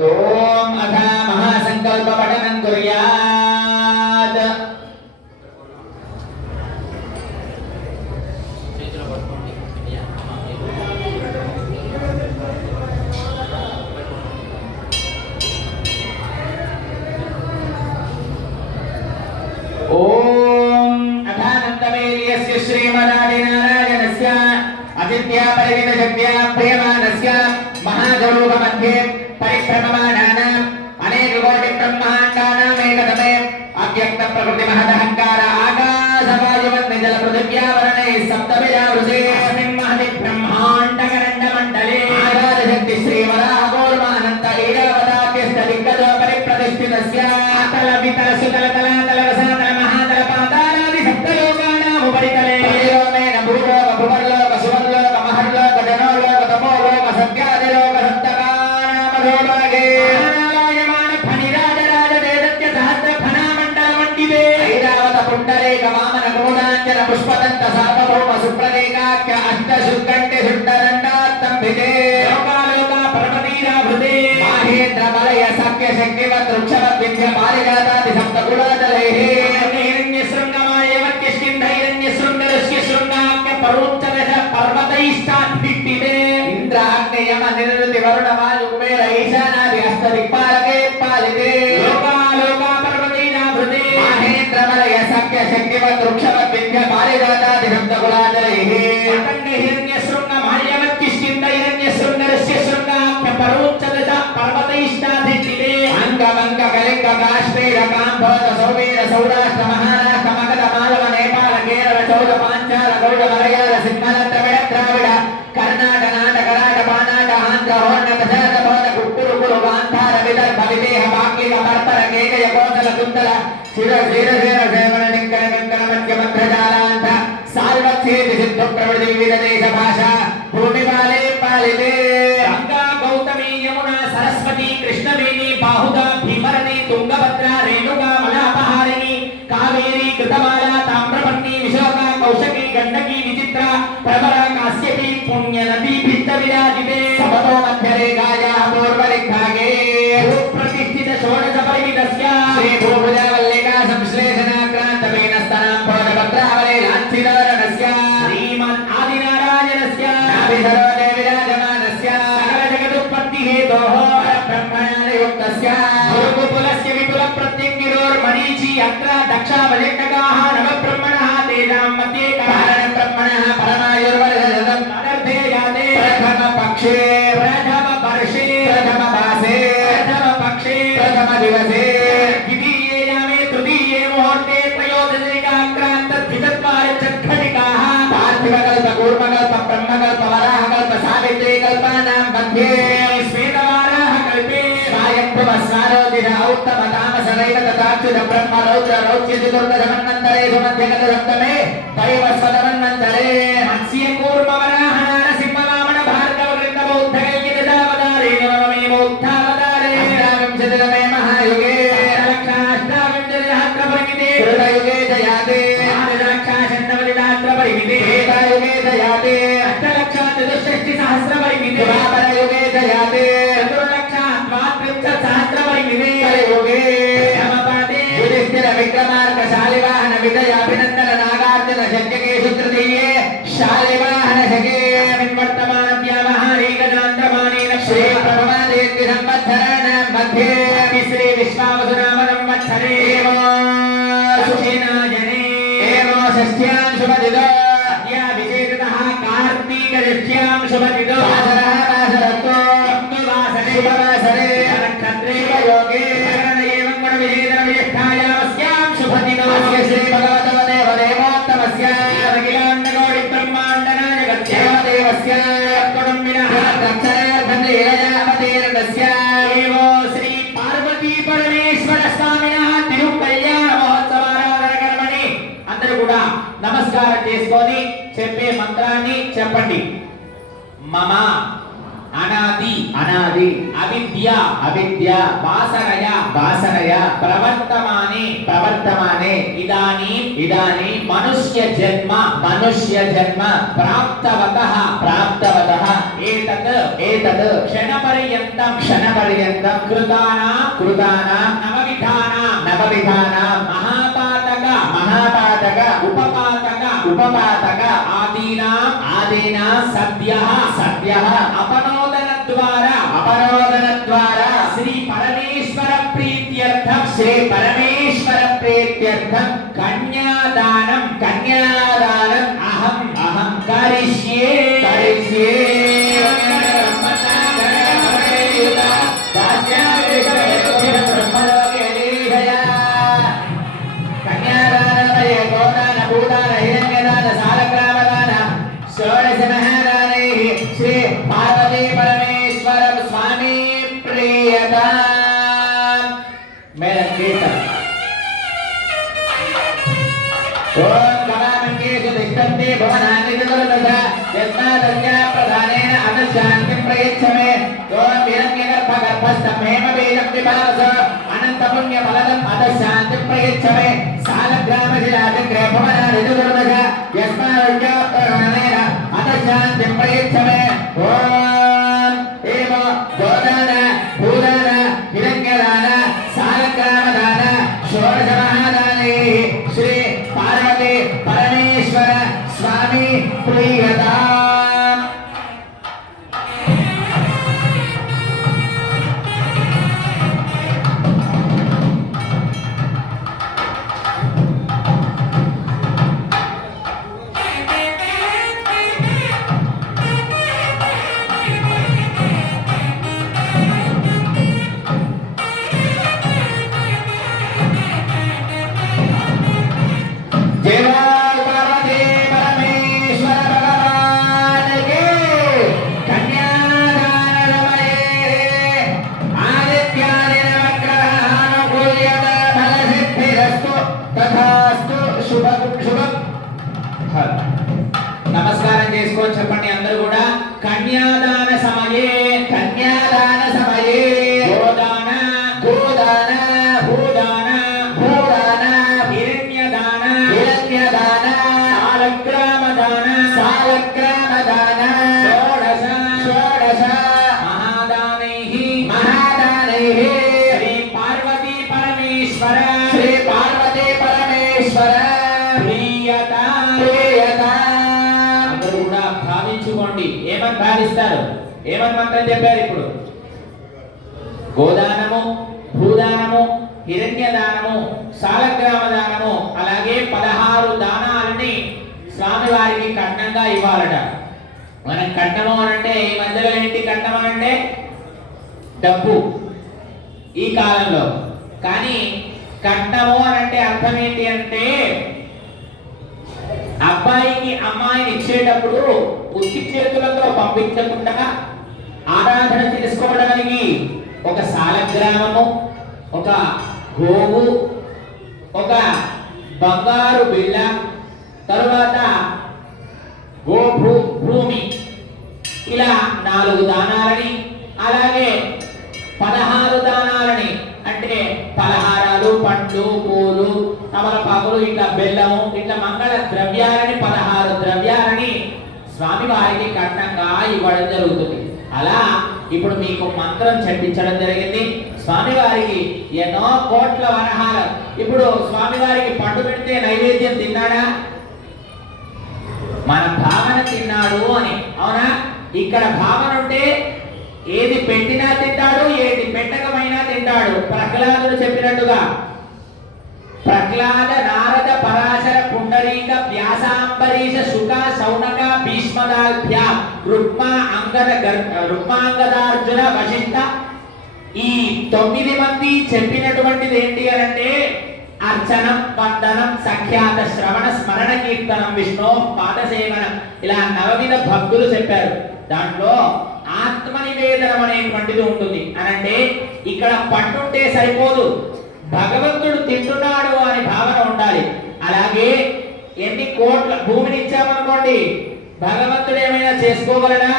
ఓం అథ మహాసంకల్ప పఠనం కుర్యాత్. ఓం అథానందమేల్యస్య శ్రీమదాదినారాయణస్య అజిత్యా పరిమిత శక్త్యా ప్రియమానస్య మహాగౌరవ మధ్యే పరిభ్రమమానానాం అనేక కోటి బ్రహ్మాండానాం ఏకదమే అవ్యక్త ప్రకృతి మహదహంకార ఆకాశవాయువన్య జల పృథివ్యావరణై సప్తవిజావృతే మహది బ్రహ్మాండగరండ మండలే ఆధార శక్తి శ్రీవరాహోర్మ అనంత ఏరావతాఖ్యస్థ దిగ్గజో పరిప్రతిష్ఠితస్య అతల వితల సుతల తలాతల రసాతల మహాతల పాతాలాది సప్తలోకానాం ఉపరితలే యోమేన భూలోక భువర్లోక సువర్లోక మహర్లోక జనోలోక తమోలోక సత్యాదిలోక సప్తకానామలోకే నారాయమాన ఫణిరాజరాజ వేదత్య సహస్ర ఫణామండల మండివే ఐరావత పుండరేక వామన క్రోధాంజన పుష్పదంత సార్వభౌమ సుప్రదేకాఖ్య అష్టశుద్ధంటే శుద్ధదండాత్తంభితే లోకాలోక పరమతీరాభృతే మహేంద్ర మలయ సఖ్య శక్తివత్ వృక్షవత్ విద్య పారిజాతాది సప్తకులాదలైః హిరణ్య శృంగమాయవత్య స్కింధైరణ్య శృంగరస్య శృంగాఖ్య పరోత్తరజ పర్వతైష్టాద్భిట్టితే ఇంద్రాగ్నేయమ నిరుతి వరుణ వాయు కుబేర ఈశానాది అష్ట దిక్పాలకే పాలితే లోకాలోక పర్వతైరాభృతే మహేంద్ర మలయ సఖ్య శక్తివత్ వృక్షవత్ విద్య పారిజాతాది సప్తకులాదలైః అఖండ హిరణ్య శృంగమాయవత్య స్కింధైరణ్య శృంగరస్య శృంగాఖ్య పరోత్తరజ పర్వతైష్టాద్భిట్టితే అంగమంగ కళింగ కాశ్మీర కాంభోజ సౌవీర సౌరాష్ట్ర మహారాష్ట్ర మగధ మాలవ నేపాల కేరళ చౌద పాంచాల గౌడ మలయాళ సింహల ద్రవిడ ద్రావిడ కర్ణాటక నాటక రాట పానాట ఆంధ్ర హోర్ణ ప్రసాద బోధ కుక్కురు కురు గాంధార విదర్భ విదేహ బాక్లిక పర్పర కేకయ కోసల కుందల శిర శిర శిర సేవన నింకర నింకర మధ్య మధ్యజాలాంత సాల్వచ్చేతి సిద్ధ ప్రవృతి వివిధ దేశ భాష భూమి పాలే పాలితే గంగా గౌతమి యమున సరస్వతి కృష్ణవేణి బాహుగా భీమరణి తుంగభద్ర రేణుగా మలాపహారిణి కావేరి కృతమాల తామ్రపర్ణి విశాఖ కౌశకి గండకి విచిత్ర ప్రవర కాశ్యపి పుణ్య నదీ భిత్త విరాజితే సమతో మధ్యరేఖాయా పూర్వదిగ్భాగే ప్రతిష్ఠిత షోడశ పరిమితస్య శ్రీ భూభుజవల్లికా సంశ్లేషణాక్రాంత వీనస్తనాం భోజభద్రావలే లాంఛితారణస్య శ్రీమద్ ఆదినారాయణస్య నాభిధరోదే విరాజమానస్య సకల జగదుత్పత్తి హేతోః పరబ్రహ్మణాయుక్తస్య భూకులస్య విపుల ప్రత్యంగిరోర్మరీచి అత్ర దక్షావజంటకాః నమ బ్రహ్మణః తేజాం మధ్యే కారణ బ్రహ్మణః పరమాయుర్వరదం తదర్థే యాదే ప్రథమ పక్షే ప్రథమ వర్షే ప్రథమ మాసే ప్రథమ పక్షే ప్రథమ దివసే ద్వితీయే యామే తృతీయే ముహూర్తే త్రయోదశికాక్రాంత ద్వితద్వార చక్కటికాః పార్థివకల్ప కూర్మకల్ప బ్రహ్మకల్ప వరాహకల్ప సావిత్రీ కల్పానాం మధ్యే శ్వేతవారాహ కల్పే స్వాయంభవ స్వారోదిన ఔత్తమ తామస రైవ తథాచ్యుత బ్రహ్మ రౌద్ర రౌచ్య చతుర్దశ మన్వంతరే సుమధ్యగత సప్తమే దైవస్వత మన్వంతరే మత్స్య కూర్మ వరాహ నారసింహ వామన భార్గవ వృంద బౌద్ధ కైకిదావతారే నవమే బౌద్ధావతారే అష్టావింశతితమే మహాయుగే లక్షాష్టావింశతిసహస్ర పరిమితే కృతయుగే జయాతే లక్షాషण्णवतिసహస్ర పరిమితే త్రేతాయుగే జయాతే అష్టలక్షచతుష్షష్టి సహస్ర పరిమితే ద్వాపరయుగే జయాతే చతుర్లక్షద్వాత్రింశత్సహస్ర పరిమితే కలియుగే సమపాదే యుధిష్ఠిర విక్రమార్క శాలివాహన విజయాభినందన నాగార్జున శక్యకేశు తృతీయే శాలివాహన శకే వివర్తమానద్యావహారీ గజాంధ్రమానేన శ్రీ ప్రథమాదేవి సంవత్సరాణాం మధ్యే శ్రీ విశ్వావసునామ సంవత్సరే సుఖినాజనే ఏవో షష్ఠ్యాం శుభదిదో అద్యా విశేషతః కార్తీక షష్ఠ్యాం శుభదిదో వాసరః వాసరత్తో వాసరే శుభవాసరే నక్షత్రే యోగే ఏవం గుణ విశేషణ విశిష్టాయామస్యాం శుభదిదో అస్య శ్రీ భగవతో దేవదేవోత్తమస్య అఖిలాండకోటి బ్రహ్మాండ నాయకస్య దేవస్య కుటుంబినః రక్షణార్థం లీలయావతీర్ణస్య ఏవో శ్రీ పార్వతీ పరమేశ్వర స్వామినః తిరుకల్యాణ మహోత్సవారాధన కర్మణి అందరూ కూడా నమస్కారం చేసుకొని చెప్పే మంత్రాన్ని చెప్పండి. మమ అన అనాది అనాది అవిద్య అవిద్య వాసనయ వాసనయ ప్రవర్తమానే ప్రవర్తమానే ఇదానీ మనుష్య జన్మ ప్రాప్తవతః ఏతత్ క్షణపర్యంతం కృతానా నవవిధాన మహాపాతక ఉపపాతక ఆదీనా సద్యః అపనోదన ద్వారా శ్రీ పరమేశ్వర ప్రీత్యర్థం కన్యాదానం అహం కరిష్యే శ్రీ పార్వతీ పరమేశ్వర స్వామి ప్రియత మేర కీర్తన ఓం గణామంగేషు తిష్టంతే భవనాని చతుర్దశ యస్మాదస్య ప్రధానేన అతశాంతిం ప్రయచ్చమే ఓం హిరణ్యగర్భగర్భస్థమేమ వేదం విభాస అనంతపుణ్యఫలదం అతశాంతిం ప్రయచ్చమే సాలగ్రామశిలాచక్రే భవనాని చతుర్దశ యస్మాదస్య ప్రధానేన అతశాంతిం ప్రయచ్చమే ఓం ఏవ గోదాన భూదాన హిరణ్యదాన సాలగ్రామదాన షోడశ మహాదానే శ్రీ పార్వతీ పరమేశ్వర స్వామి ప్రియత నమస్కారం చేసుకొని చెప్పండి అందరూ కూడా. కన్యాదాన సమయే గోదాన భూదాన హిరణ్యదాన సాలగ్రామదాన షోడశ మహాదానైః శ్రీ పార్వతీ పరమేశ్వర ప్రియత అందరూ కూడా భావించుకోండి. ఏమని భావిస్తారు? ఏమని మంత్రం చెప్పారు ఇప్పుడు? గోదానము, భూదానము, హిరణ్యదానము, సాలగ్రామ దానము, అలాగే 16 దానాలని స్వామి వారికి కట్నంగా ఇవ్వాలట. మనం కట్నము అనంటే ఈ మధ్యలో ఏంటి కట్నం అంటే? డబ్బు ఈ కాలంలో. కానీ కట్నము అనంటే అర్థం ఏంటి అంటే అబ్బాయికి అమ్మాయిని ఇచ్చేటప్పుడు ఉత్తి చేతులతో పంపించకుండా ఆరాధన చేసుకోవడానికి ఒక సాలగ్రామము, ఒక గోవు, ఒక బంగారు బిళ్ళ, తరువాత భూమి, ఇలా 4 దానాలని, అలాగే 16 దానాలని అంటే పలహారాలు, పండ్లు, పూలు, తమలపాకులు, ఇట్లా బెల్లము, ఇట్లా మంగళ ద్రవ్యాలని 16 ద్రవ్యాలని స్వామి వారికి కట్నంగా ఇవ్వడం జరుగుతుంది. అలా ఇప్పుడు మీకు మంత్రం చెప్పించడం జరిగింది. స్వామి వారికి ఎన్నో కోట్ల వరహాలు. ఇప్పుడు స్వామి వారికి పండు పెడితే నైవేద్యం తిన్నాడా? మన భావన తిన్నాడు అని, అవునా? ఇక్కడ భావన ఉంటే ఏది పెట్టినా తింటాడు, ఏది పెట్టకమైనా తింటాడు. ప్రహ్లాదుడు చెప్పినట్టుగా ప్రహ్లాద, నారద, పరాశర, పుండరీక, వ్యాసాంబరీష, శుక, శౌనక, భీష్మదాభ్య, రుక్మాంగదార్జున, వశిష్ఠ, ఈ 9 మంది చెప్పినటువంటిది ఏంటి అనంటే అర్చనం, వందనం, సఖ్యాత, శ్రవణ, స్మరణ, కీర్తనం, విష్ణు పాదసేవనం, ఇలా 9 భక్తులు చెప్పారు. దాంట్లో ఆత్మ నివేదనం అనేటువంటిది ఉంటుంది. అనంటే ఇక్కడ పట్టుంటే సరిపోదు, భగవంతుడు తింటున్నాడు అని భావన ఉండాలి. అలాగే ఎన్ని కోట్ల భూమిని ఇచ్చామనుకోండి, భగవంతుడు ఏమైనా చేసుకోగలడా?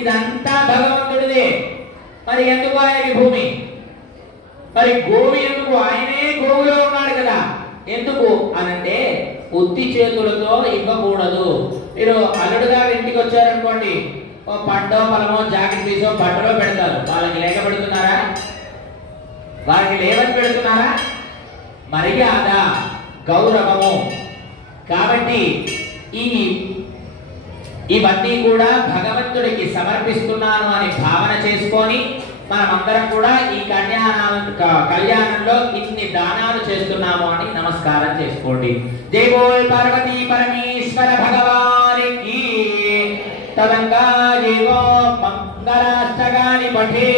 ఇదంతా భగవంతుడిదే. లేదే మరి ఎందుకు ఆయనకి భూమి మరి గోవు ఎందుకు ఆయనే గోవులో ఉన్నాడు కదా ఎందుకు అనంటే ఉత్తి చేతులతో ఇవ్వకూడదు మీరు అల్లుడు గారు ఇంటికి వచ్చారనుకోండి ఓ పండో పొలమో జాకెట్ పీసో బట్టలో పెడతారు వాళ్ళకి లేక పెడుతున్నారా వాళ్ళకి లేవని పెడుతున్నారా మర్యాద గౌరవము కాబట్టి ఇవన్నీ కూడా భగవంతుడికి సమర్పిస్తున్నాను అని భావన చేసుకొని మనమందరం కూడా ఈ కళ్యాణంలో ఇన్ని దానాలు చేస్తున్నాము అని నమస్కారం చేసుకోండి జై బోల్ పార్వతీ పరమేశ్వర భగవానికి తదంగా జీవో మంగళాష్టకాని పఠే